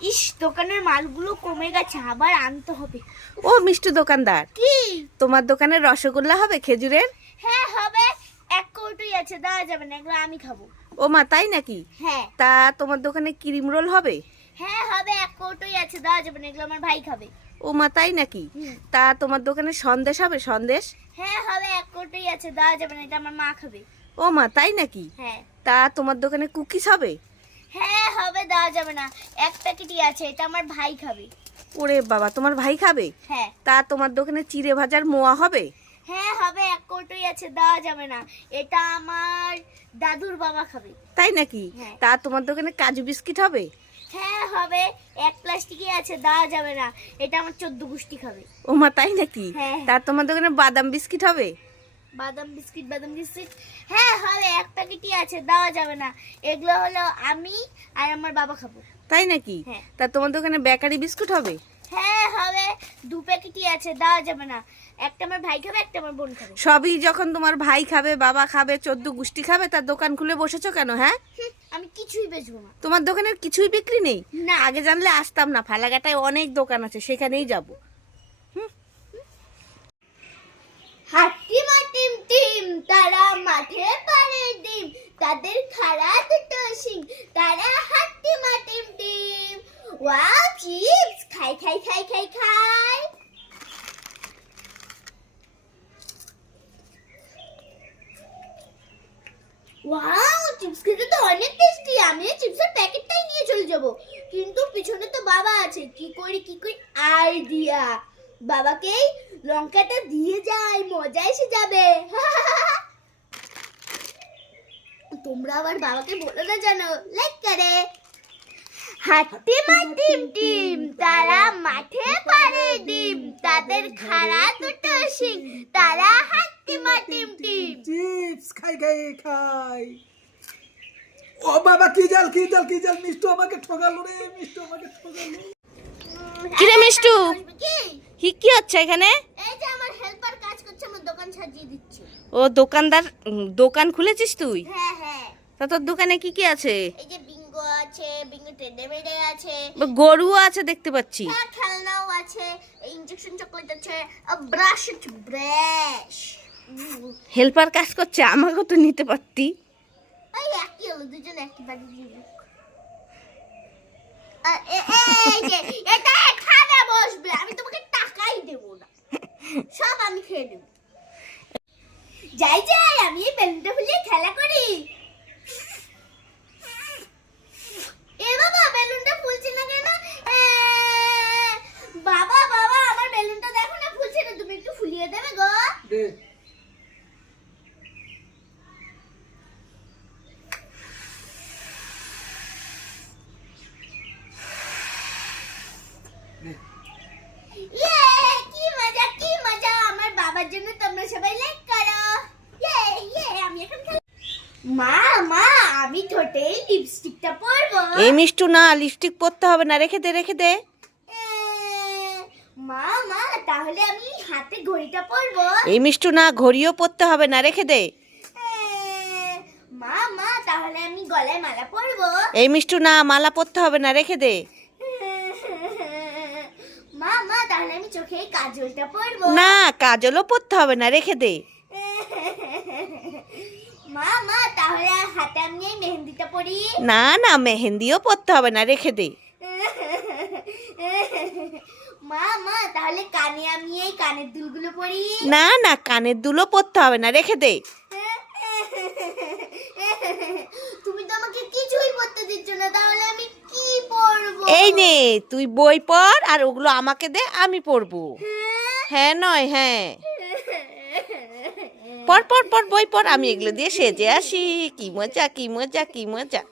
ইস দোকানের মালগুলো কমে গেছে আবার আনতে হবে। ও মিষ্টি দোকানদার। কি? তোমার দোকানে রসগোল্লা হবে খেজুরের? হ্যাঁ হবে। এক কৌটোই আছে দেওয়া যাবে না এগুলো আমি খাব। ও মা তাই নাকি? হ্যাঁ। তা তোমার দোকানে ক্রিম রোল হবে? হ্যাঁ হবে এক কৌটোই আছে দেওয়া যাবে না এগুলো আমার ভাই খাবে। ও মা তাই নাকি? তা তোমার দোকানে সন্দেশ হবে সন্দেশ? হ্যাঁ হবে এক কৌটোই আছে দেওয়া যাবে না এটা আমার মা খাবে। ও মা তাই নাকি? হ্যাঁ। তা তোমার দোকানে কুকিজ হবে? হ্যাঁ হবে দেওয়া যাবে না। এক প্যাকেটই আছে এটা আমার ভাই খাবে। ওরে বাবা তোমার ভাই খাবে? হ্যাঁ। তা তোমার দোকানে চিড়ে ভাজার মোয়া হবে? হ্যাঁ হবে এক কৌটোই আছে দেওয়া যাবে না। এটা আমার দাদুর বাবা খাবে। তাই নাকি? হ্যাঁ। তা তোমার দোকানে কাজু বিস্কিট হবে? হ্যাঁ হবে এক প্লাস্টিকই আছে দেওয়া যাবে না। এটা আমার চোদ্দ গুষ্টি খাবে। ও মা তাই নাকি? হ্যাঁ। তা তোমার দোকানে বাদাম বিস্কিট হবে? বাদাম বিস্কিট বাদাম বিস্কিট হ্যাঁ হবে এক প্যাকেটই আছে দেওয়া যাবে না। এগুলো হলো আমি আর আমার বাবা খাব। তাই নাকি? হ্যাঁ। তা তোমার দোকানে বেকারি বিস্কুট হবে? হ্যাঁ হবে। দু প্যাকেটই আছে দেওয়া যাবে না। একটা আমার ভাই খাবে একটা আমার বোন খাবে। সবই যখন তোমার ভাই খাবে বাবা খাবে চোদ্দ গুষ্টি খাবে তার দোকান খুলে বসেছো কেন হ্যাঁ? আমি কিছুই বেচবো না। তোমার দোকানের কিছুই বিক্রি নেই? না। আগে জানলে আসতাম না ফালাকাটায় অনেক দোকান আছে সেখানেই যাব। টিম টিম তারা মাঠে পারে ডিম। তাদের খাড়া দুটো শিং তারা হাট্টিমা টিম টিম ওয়াও, চিপস। খাই খাই খাই খাই খাই। ওয়াও, চিপস খেতে তো অনেক টেস্টি। আমি চিপসের প্যাকেটটাই নিয়ে চলে যাব। কিন্তু পিছনে তো বাবা আছে। কি করি কি করি? আইডিয়া। বাবাকেই লঙ্কাটা দিয়ে যাই, মজা এসে যাবে। তোমরা আবার বাবাকে বলো না জানো লাইক করে। হাট্টি মাটিম টিম তারা মাঠে পারে ডিম, তাদের খাড়া দুটো শিং, তারা হাট্টি মাটিম টিম চিপস খাই খাই খাই। ও বাবা, কি জাল কি জাল কি জাল, মিষ্টু আমাকে ঠকালো রে, মিষ্টু আমাকে ঠকালো। কিরে মিষ্টু? কি কি হচ্ছে এখানে? এই যে আমার হেল্পার কাজ করছে আমার দোকান সাজিয়ে দিচ্ছে। ও দোকানদার দোকান খুলেছিস তুই? হ্যাঁ হ্যাঁ। তা তোর দোকানে কি কি আছে? এই যে বিঙ্গো আছে বিঙ্গো টেডে বেড়ে আছে। গরুও আছে দেখতে পাচ্ছি। হ্যাঁ খেলনাও আছে ইনজেকশন চকলেট আছে ব্রাশ ব্রাশ হেল্পার কাজ করছে আমাকেও তো নিতে পারতি। ওই একই হলো দুজন একই বাড়ি এটা এখানে বসবে আমি তোমাকে টাকাই দেবো না। সব আমি খেয়ে নেব। যাই যাই আমি এই বেলুনটা ফুলিয়ে খেলা করি এ বাবা বেলুনটা ফুলছে না কেন এ, বাবা বাবা আমার বেলুনটা দেখো না ফুলছে না তুমি একটু ফুলিয়ে দেবে গো দে দে। ইয়ে কি মজা কি মজা আমার বাবার জন্য তোমরা সবাই লাইক করো। ইয়ে ইয়ে আমি এখন মা মা আমি ঠোঁটে লিপস্টিকটা পরবো। এই মিষ্টু না লিপস্টিক পরতে হবে না রেখে দে রেখে দে। মা মা তাহলে আমি হাতে ঘড়িটা পরবো। এই মিষ্টু না ঘড়িও পরতে হবে না রেখে দে। মা মা তাহলে আমি গলায় মালা পরবো। এই মিষ্টু না মালা পরতে হবে না রেখে দে। আমি চোখে কাজলটা পরবো। না কাজলও পরতে হবে না রেখে দে। মা মা তাহলে হাতে আমি মেহেন্দিটা পরি? না না মেহেন্দিও পরতে হবে না রেখে দে। মা মা তাহলে কানে আমি এই কানের দুলগুলো পরি? না না কানের দুলও পরতে হবে না রেখে দে তুমি তো আমাকে কিছুই পড়তে দিচ্ছ না তাহলে আমি কি পরবো এই নে তুই বই পড় আর ওগুলো আমাকে দে, আমি পড়ব। হ্যাঁ নয় হ্যাঁ। পর পর পর বই পর আমি এগুলো দিয়ে সেজে আসি। কি মজা কি মজা কি মজা।